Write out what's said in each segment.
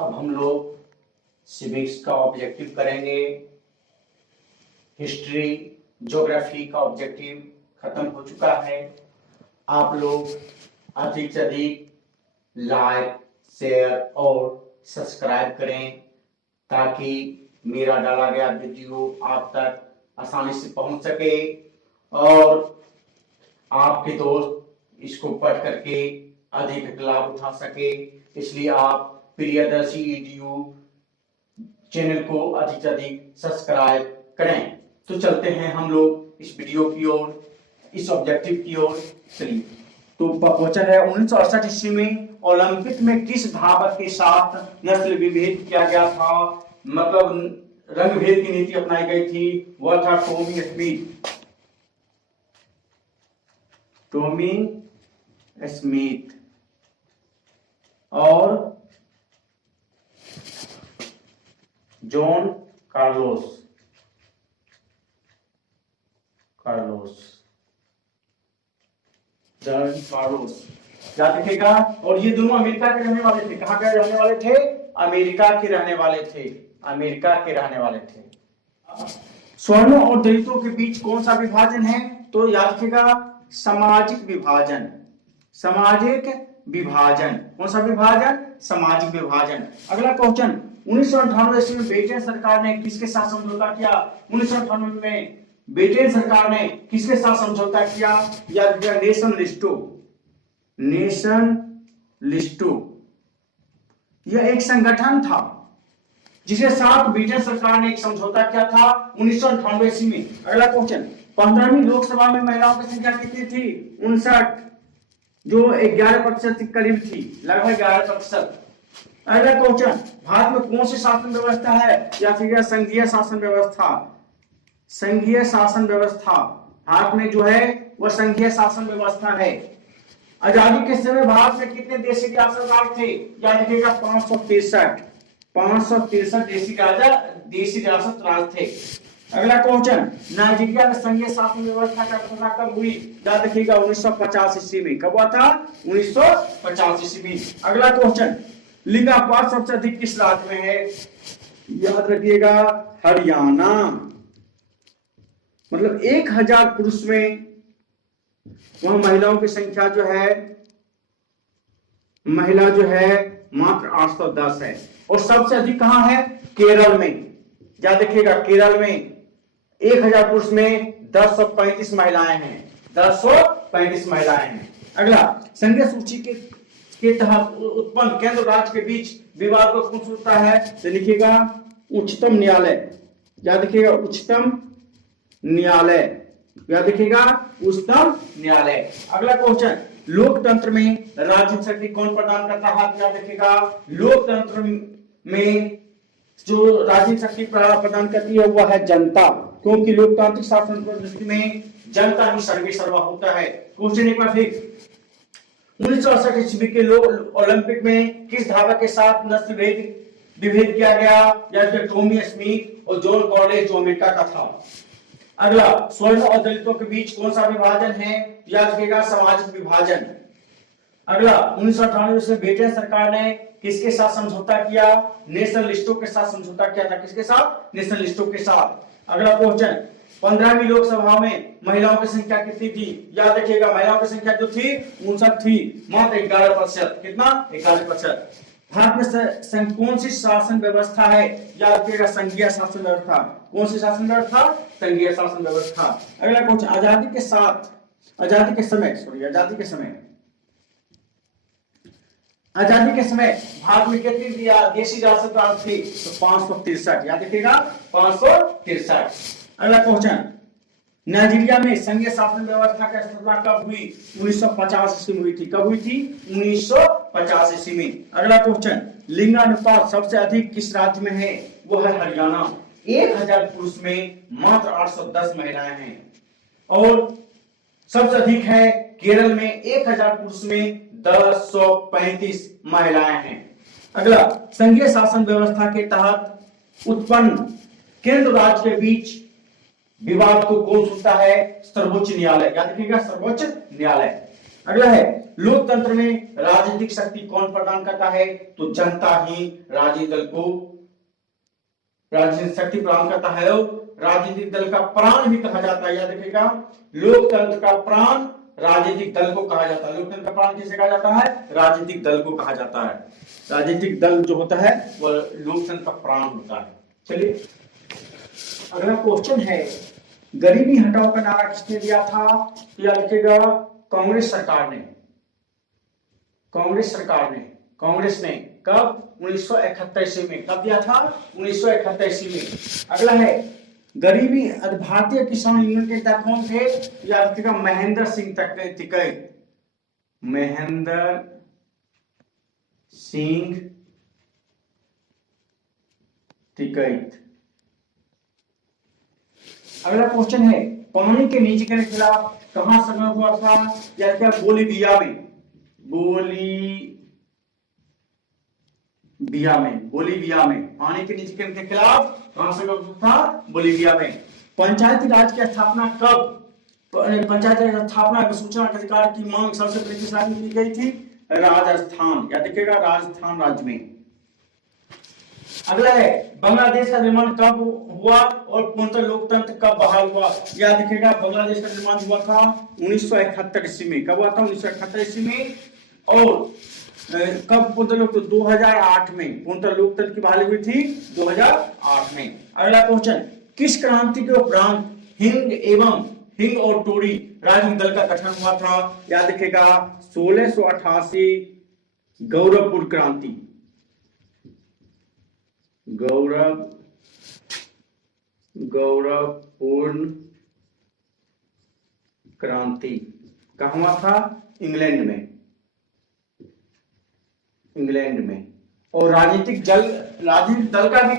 अब हम लोग सिविक्स का ऑब्जेक्टिव करेंगे। हिस्ट्री ज्योग्राफी का ऑब्जेक्टिव खत्म हो चुका है। आप लोग अधिक से अधिक लाइक, शेयर और सब्सक्राइब करें ताकि मेरा डाला गया वीडियो आप तक आसानी से पहुंच सके और आपके दोस्त इसको पढ़ करके अधिक लाभ उठा सके। इसलिए आप प्रियदर्शी EDU चैनल को अधिक से अधिक सब्सक्राइब करें। तो चलते हैं हम लोग इस वीडियो की ओर, इस ऑब्जेक्टिव की ओर। चलिए, तो क्वेश्चन है 1968 ईस्वी में ओलंपिक में किस धावक के साथ नस्ल विभेद किया गया था, मतलब रंग भेद की नीति अपनाई गई थी? वह था टॉमी स्मिथ। टॉमी स्मिथ और जॉन कार्लोस। जॉन कार्लोस याद रखिएगा। और ये दोनों अमेरिका के रहने वाले थे। कहां के रहने वाले थे? अमेरिका के रहने वाले थे। अमेरिका के रहने वाले थे। स्वर्णों और दलितों के बीच कौन सा विभाजन है? तो याद रखिएगा, सामाजिक विभाजन। सामाजिक विभाजन। कौन सा विभाजन? सामाजिक विभाजन। अगला क्वेश्चन, 1998 ईस्वी में ब्रिटेन सरकार ने किसके साथ समझौता किया? 1998 में ब्रिटेन सरकार ने किसके साथ समझौता किया? या नेशन लिस्टो। यह एक संगठन था जिसके साथ ब्रिटेन सरकार ने एक समझौता किया था 1998 ईस्वी में। अगला क्वेश्चन, 15वीं लोकसभा में महिलाओं की संख्या कितनी थी? 59, जो 11% के करीब थी, लगभग 11%। अगला क्वेश्चन, भारत में कौन सी शासन व्यवस्था है? या फिर संघीय शासन व्यवस्था। संघीय शासन व्यवस्था भारत में जो है वह संघीय शासन व्यवस्था है। आजादी के समय भारत में कितने देशी रियासत राज थे? याद रखिएगा, 563 देशी रियासत राज थे। अगला क्वेश्चन, नाइजीरिया में संघीय शासन व्यवस्था का स्थापना कब हुई? याद रखिएगा, 1950 ईस्वी में। कब हुआ था? 1950 ईस्वी में। अगला क्वेश्चन, लिंगानुपात सबसे अधिक किस राज्य में है? याद रखिएगा, हरियाणा। मतलब 1000 पुरुष में वह महिलाओं की संख्या जो है, महिला जो है मात्र 810 है। और सबसे अधिक कहां है? केरल में। याद रखिएगा, केरल में 1000 पुरुष में 1035 महिलाएं हैं। 1035 महिलाएं हैं। अगला, संघीय सूची के तहत उत्पन्न केंद्र राज्य के बीच विवाद को कौन सुनता है? तो लिखिएगा, उच्चतम न्यायालय। याद रखिएगा, उच्चतम न्यायालय। याद रखिएगा, उच्चतम न्यायालय। अगला क्वेश्चन, लोकतंत्र में राजनीतिक शक्ति कौन प्रदान करता है? याद रखिएगा, लोकतंत्र में जो राजनीतिक शक्ति प्रदान करती है वह है जनता, क्योंकि लोकतांत्रिक शासन पद्धति में जनता ही सर्वे सर्वा होता है। क्वेश्चन एक बार फिर, 1968 ईस्वी के ओलंपिक में किस धावक के साथ नस्ल विभेद किया गया? या टॉमी स्मिथ और जॉन कार्लोस, जो अमेरिका का था। अगला, स्वर्ण और दलितों के बीच कौन सा विभाजन है? याद रखिएगा, सामाजिक विभाजन। अगला, 1998 में ब्रिटेन सरकार ने किसके साथ समझौता किया? नेशनलिस्टों के साथ समझौता किया था। किसके साथ? नेशनलिस्टों के साथ। अगला क्वेश्चन, 15वीं लोकसभा में महिलाओं की संख्या कितनी थी? याद रखिएगा, महिलाओं की संख्या जो थी 59 थी, मात्र 11%। कितना? 11%। भारत में कौन सी शासन व्यवस्था है? याद रखिएगा, संघीय शासन व्यवस्था। कौन सी शासन व्यवस्था? संघीय शासन व्यवस्था। अगला क्वेश्चन, आजादी के समय भारत में कितनी देशी रियासत राज थी? तो 563। याद रखिएगा, 563। अगला क्वेश्चन, नाइजीरिया में संघीय शासन व्यवस्था की स्थापना कब हुई? 1950 ईस्वी में हुई थी। कब हुई थी? 1950 ईस्वी में। अगला क्वेश्चन, लिंगानुपात सबसे अधिक किस राज्य में है? वो है हरियाणा। 1000 पुरुष में मात्र 810 महिलाएं हैं। और सबसे अधिक है केरल में, 1000 पुरुष में 1035 महिलाएं हैं। अगला, संघीय शासन व्यवस्था के तहत उत्पन्न केंद्र राज्य के बीच विवाद को कौन सुनता है? सर्वोच्च न्यायालय। याद रखिएगा, सर्वोच्च न्यायालय। अगला है लोकतंत्र में राजनीतिक शक्ति कौन प्रदान करता है? तो जनता ही राजनीतिक दल को राजनीतिक शक्ति प्रदान करता है और राजनीतिक दल का प्राण भी कहा जाता है। याद रखिएगा, लोकतंत्र का प्राण राजनीतिक दल को कहा जाता है। लोकतंत्र का प्राण किसे कहा जाता है? राजनीतिक दल को कहा जाता है। राजनीतिक दल जो होता है वह लोकतंत्र का प्राण होता है। चलिए अगला क्वेश्चन है, गरीबी हटाओ का नारा किसने दिया था? तो याद रखिएगा, कांग्रेस सरकार ने। कांग्रेस ने कब? 1971 में। कब दिया था? 1971 में। अगला है, गरीबी भारतीय किसान यूनियन के नेता कौन थे? याद रखिएगा, महेंद्र सिंह टिकैत। महेंद्र सिंह टिकैत। अगला क्वेश्चन है, पानी के निजीकरण के खिलाफ कहां संगठन हुआ था? या क्या? बोलीविया में। बोलीविया में पानी के निजीकरण के खिलाफ कहां संगठन था? बोलीविया में। पंचायती राज की स्थापना कब? पंचायती राज स्थापना में सूचना अधिकार की मांग सबसे पहले किस राज्य में की गई थी? राजस्थान। याद रखिएगा, राजस्थान राज्य में। अगला है, बांग्लादेश का निर्माण कब हुआ और पूर्णतः लोकतंत्र कब बहाल हुआ? याद रखिएगा, बांग्लादेश का निर्माण हुआ था 1971 ईस्वी में। कब हुआ था? 1971 ईस्वी में। और कब पूर्णतः लोकतंत्र? 2008 में पूर्णतः लोकतंत्र की बहाली हुई थी 2008 में। अगला क्वेश्चन, किस क्रांति के उपरांत हिंग और टोरी राजनीतिक दल का गठन हुआ था? याद रखिएगा, 1688 गौरवपूर्ण क्रांति। गौरवपूर्ण क्रांति कहाँ हुआ था? इंग्लैंड में। और राजनीतिक दल का भी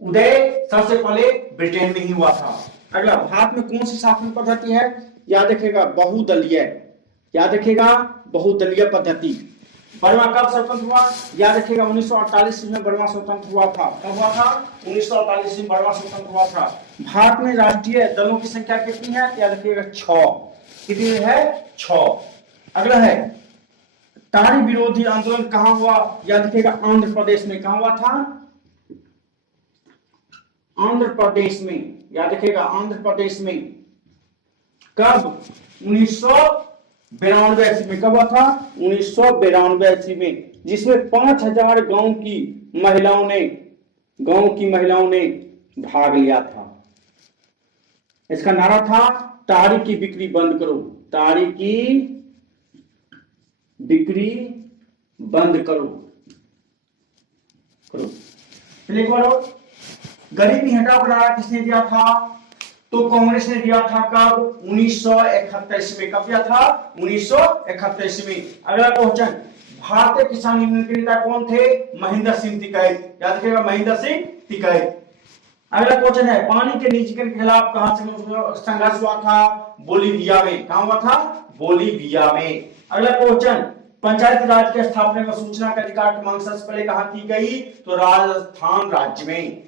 उदय सबसे पहले ब्रिटेन में ही हुआ था। अगला, भारत में कौन सी शासन पद्धति है? याद रखिएगा, बहुदलीय पद्धति। बर्मा कब स्वतंत्र हुआ? याद रखिएगा, 1948 में बर्मा स्वतंत्र हुआ था। कब हुआ था? 1948 में बर्मा स्वतंत्र हुआ था। भारत में राष्ट्रीय दलों की संख्या कितनी है? याद रखिएगा, 6। कितनी है? 6। अगला है, टारी विरोधी आंदोलन कहां हुआ? याद रखिएगा, आंध्र प्रदेश में। कहां हुआ था? आंध्र प्रदेश में। याद रखिएगा, आंध्र प्रदेश में। कब? 1992 ईस्वी में। कब हुआ था? 1992 ईस्वी में, जिसमें 5000 गांव की महिलाओं ने भाग लिया था। इसका नारा था, टारी की बिक्री बंद करो। टारी की बिक्री बंद करो। एक बार और, गरीबी हटाओ का नारा किसने दिया था? तो कांग्रेस ने दिया था। कब? 1971 में। कब दिया था? 1971 में। अगला क्वेश्चन, भारतीय किसान यूनियन के नेता कौन थे? महेंद्र सिंह टिकैत। याद रखिएगा, महेंद्र सिंह टिकैत। अगला क्वेश्चन है, पानी के निजीकरण के खिलाफ कहां संघर्ष हुआ था? बोलीविया में। कहां हुआ था? बोलीविया में। अगला क्वेश्चन, पंचायती राज के स्थापना में सूचना का अधिकार की मांग सबसे पहले कहां की गई? तो राजस्थान राज्य में।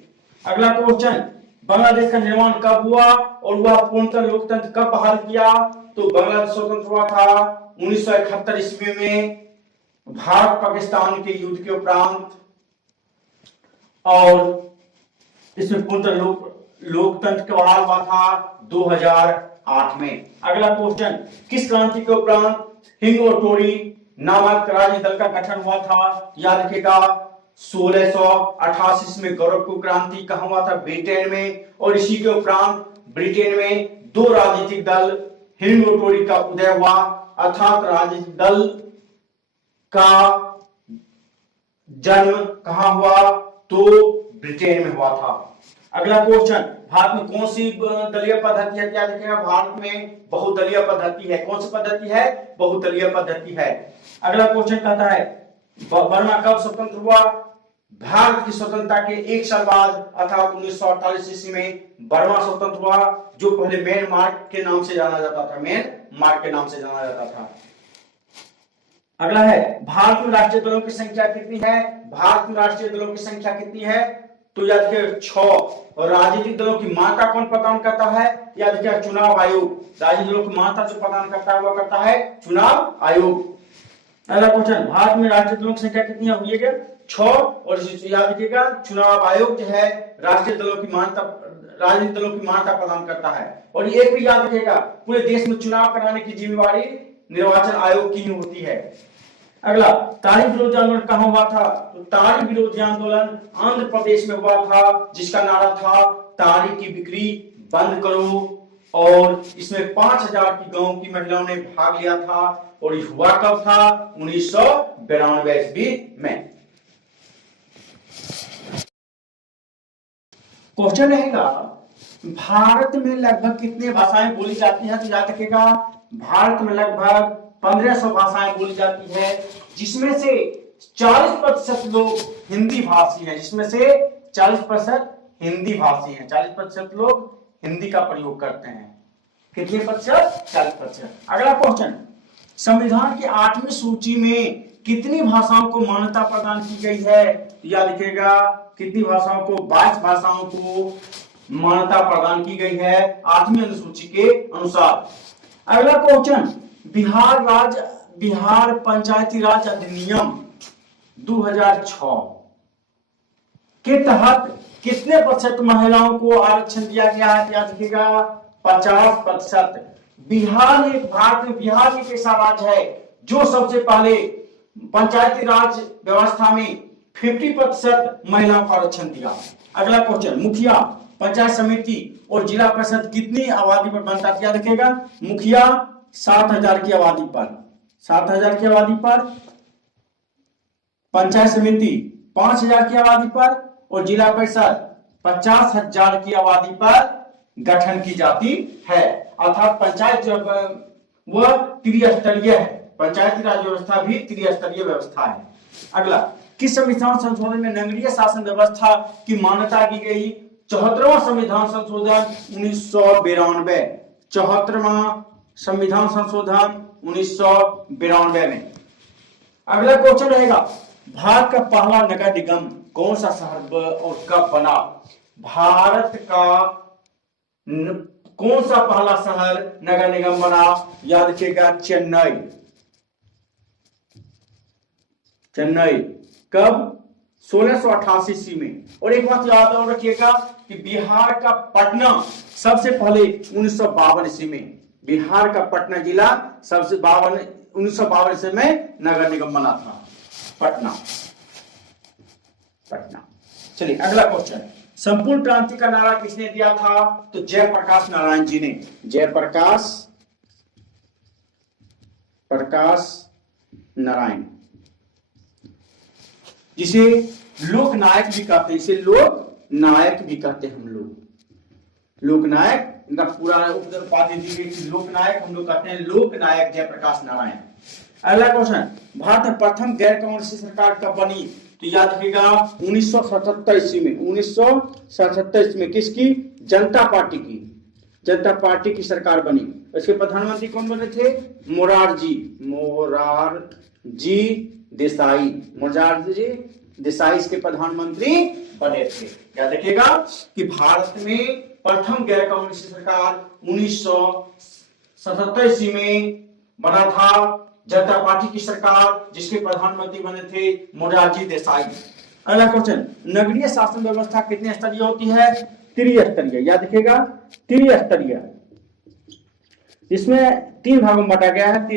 अगला क्वेश्चन, बांग्लादेश का निर्माण कब हुआ और वह पूर्णतः लोकतंत्र कब बहाल किया? तो बांग्लादेश स्वतंत्र हुआ था 1971 ईस्वी में, भारत पाकिस्तान के युद्ध के उपरांत, और इसमें पूर्णतः लोकतंत्र का बहाल हुआ था 2008 में। अगला क्वेश्चन, किस क्रांति के उपरांत हिंग और टोरी नामक राजनीतिक दल का गठन हुआ था? याद रखिएगा, 1688 में गौरवपूर्ण क्रांति कहां हुआ था? ब्रिटेन में। और इसी के उपरांत ब्रिटेन में 2 राजनीतिक दल हिंग और टोरी का उदय हुआ, अर्थात राजनीतिक दल का जन्म कहां हुआ? तो ब्रिटेन में हुआ था। अगला क्वेश्चन, भारत में कौन सी दलीय पद्धति है? याद रखिएगा, भारत में बहुदलीय पद्धति है। कौन सी पद्धति है? बहुदलीय पद्धति है। अगला क्वेश्चन कहता है, बर्मा कब स्वतंत्र हुआ? भारत की स्वतंत्रता के 1 साल बाद, अर्थात 1948 ईस्वी में बर्मा स्वतंत्र हुआ, जो पहले म्यांमार के नाम से जाना जाता था। अगला है, भारत में राष्ट्रीय दलों की संख्या कितनी है? भारत में राष्ट्रीय दलों की संख्या कितनी है? तो याद रखिएगा 6। और राजनीतिक दलों की मान्यता कौन प्रदान करता है? याद रखिएगा चुनाव आयोग। राजनीतिक दलों की मान्यता जो प्रदान करता है वह करता है चुनाव आयोग। अगला क्वेश्चन, भारत में राष्ट्रीय दलों की संख्या कितनी हुई है? 6। और याद रखिएगा चुनाव आयोग जो है राष्ट्रीय दलों की मान्यता, राजनीतिक दलों की मान्यता प्रदान करता है। और ये भी याद रखिएगा पूरे देश में चुनाव कराने की जिम्मेवारी निर्वाचन आयोग की होती है। अगला, ताड़ी विरोधी आंदोलन कहां हुआ था? तो ताड़ी विरोधी आंदोलन आंध्र प्रदेश में हुआ था, जिसका नारा था ताड़ी की बिक्री बंद करो। और इसमें 5000 की गांव की महिलाओं ने भाग लिया था। और ये हुआ कब था? 1992 ईस्वी में। क्वेश्चन रहेगा, भारत में लगभग कितनी भाषाएं बोली जाती हैं? तो याद रखिएगा भारत में लगभग 1500 भाषाएं बोली जाती है, जिसमें से 40% लोग हिंदी भाषी हैं। जिसमें से 40% हिंदी भाषी हैं। 40% लोग हिंदी का प्रयोग करते हैं। कितने प्रतिशत? 40%। अगला क्वेश्चन, संविधान की 8वीं सूची में कितनी भाषाओं को मान्यता प्रदान की गई है? याद रखिएगा कितनी भाषाओं को? 22 भाषाओं को मान्यता प्रदान की गई है 8वीं अनुसूची के अनुसार। अगला क्वेश्चन, बिहार पंचायती राज अधिनियम 2006 के तहत कितने प्रतिशत महिलाओं को आरक्षण दिया गया है? याद रखिएगा 50%। बिहार एक ऐसा राज्य है जो सबसे पहले पंचायती राज व्यवस्था में 50% महिलाओं को आरक्षण दिया। अगला क्वेश्चन, मुखिया, पंचायत समिति और जिला परिषद कितनी आबादी पर बनता है? याद रखिएगा मुखिया 7000 की आबादी पर, 7000 की आबादी पर, पंचायत समिति 5000 की आबादी पर और जिला परिषद 50,000 की आबादी पर गठन की जाती है। अर्थात पंचायत जो वह त्रिस्तरीय है। पंचायती राज व्यवस्था भी त्रिस्तरीय व्यवस्था है। अगला, किस संविधान संशोधन में नगरीय शासन व्यवस्था की मान्यता की गई? 74वां संविधान संशोधन 1992। 74वां संविधान संशोधन 1992 में। अगला क्वेश्चन रहेगा, भारत का पहला नगर निगम कौन सा शहर और कब बना? भारत का कौन सा पहला शहर नगर निगम बना? याद रखिएगा चेन्नई। चेन्नई कब? 1688 ईस्वी में। और एक बात याद रखिएगा कि बिहार का पटना सबसे पहले 1952 ईस्वी में, बिहार का पटना जिला सबसे 1952 ईस्वी में नगर निगम बना था पटना। चलिए अगला क्वेश्चन, संपूर्ण क्रांति का नारा किसने दिया था? तो जयप्रकाश नारायण जी ने। जयप्रकाश नारायण, जिसे लोकनायक भी कहते हैं। इसे लोकनायक भी कहते हैं हम लोग। लोकनायक इनका पूरा उपाधि दी गई थी लोकनायक, हम लोग कहते हैं लोकनायक जयप्रकाश नारायण। अगला क्वेश्चन, भारत में प्रथम गैर कांग्रेसी सरकार कब बनी? तो याद रखिएगा 1977 ईस्वी में। 1977 में किसकी? जनता पार्टी की। जनता पार्टी की सरकार बनी। इसके प्रधानमंत्री कौन बने थे? मोरारजी देसाई। मोरारजी देसाई इसके प्रधानमंत्री बने थे। याद रखिएगा कि भारत में प्रथम गैर कांग्रेसी सरकार 1977 ईस्वी में बना था जनता पार्टी की सरकार, जिसके प्रधानमंत्री बने थे मोरारजी देसाई। अगला क्वेश्चन, नगरीय शासन व्यवस्था कितने स्तरीय होती है? त्रिस्तरीय। याद रखिएगा त्रिस्तरीय। इसमें 3 भागों में बांटा गया है।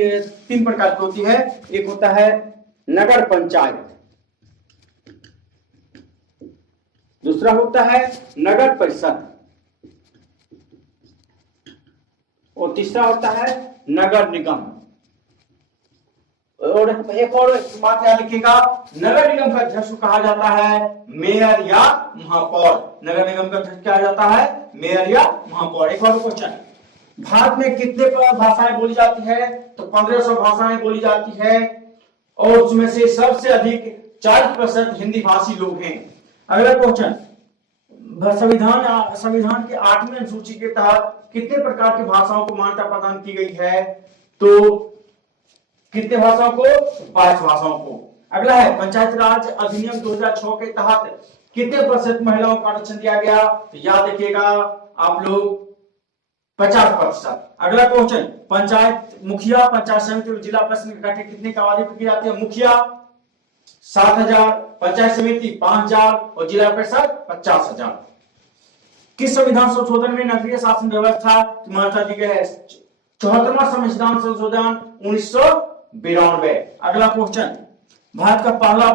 3 प्रकार की होती है। एक होता है नगर पंचायत, दूसरा होता है नगर परिषद और तीसरा होता है नगर निगम। और एक और बात याद रखिएगा, नगर निगम का अध्यक्ष कहा जाता है मेयर या महापौर। नगर निगम का अध्यक्ष कहा जाता है मेयर या महापौर। एक और क्वेश्चन, भारत में कितने भाषाएं बोली जाती है? तो 1500 भाषाएं बोली जाती है और उसमें से सबसे अधिक 40% हिंदी भाषी लोग हैं। अगला क्वेश्चन, संविधान की 8वीं अनुसूची के तहत कितने प्रकार की भाषाओं को मान्यता प्रदान की गई है? तो कितने भाषाओं को? 22 भाषाओं को। अगला है पंचायत राज अधिनियम 2006 के तहत कितने प्रतिशत महिलाओं को आरक्षण दिया गया? तो याद रखिएगा आप लोग 50%। अगला क्वेश्चन, पंचायत मुखिया, पंचायत समिति और जिला परिषद में गठित कितने की आबादी की जाती है? मुखिया 7,000, पंचायत समिति 5,000 और जिला परिषद 50,000। किस संविधान संशोधन में नगरीय शासन व्यवस्था की महत्ता दी गई है? 74वां संविधान संशोधन 1992। अगला क्वेश्चन, भारत का पहला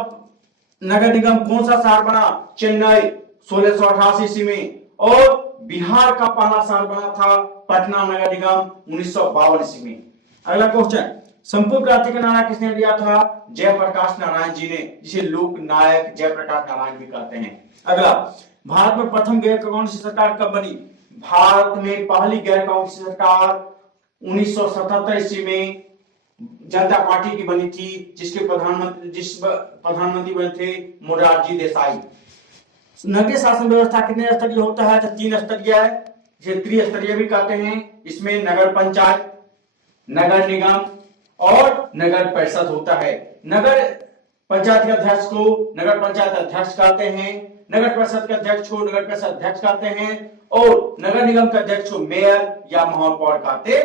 नगर निगम कौन सा शहर बना? चेन्नई 1688 ईस्वी में। और बिहार का पहला शहर बना था पटना नगर निगम 1952 ईस्वी में। अगला क्वेश्चन, संपूर्ण क्रांति का नारा किसने दिया था? जयप्रकाश नारायण जी ने, जिसे लोक नायक जयप्रकाश नारायण भी कहते हैं। अगला, भारत में प्रथम गैर कांग्रेसी सरकार कब बनी? भारत में पहली गैर कांग्रेसी सरकार 1977 ईस्वी में जनता पार्टी की बनी थी, जिस प्रधानमंत्री बने थे मोरारजी देसाई। नगरीय शासन व्यवस्था कितने स्तरीय होता है? तो 3 स्तरीय है, जिसे त्रिस्तरीय भी कहते हैं। इसमें नगर पंचायत, नगर निगम और नगर परिषद होता है। नगर पंचायत के अध्यक्ष को नगर पंचायत अध्यक्ष कहते हैं, नगर परिषद के अध्यक्ष को नगर परिषद अध्यक्ष कहते हैं और नगर निगम के अध्यक्ष को मेयर या महापौर कहते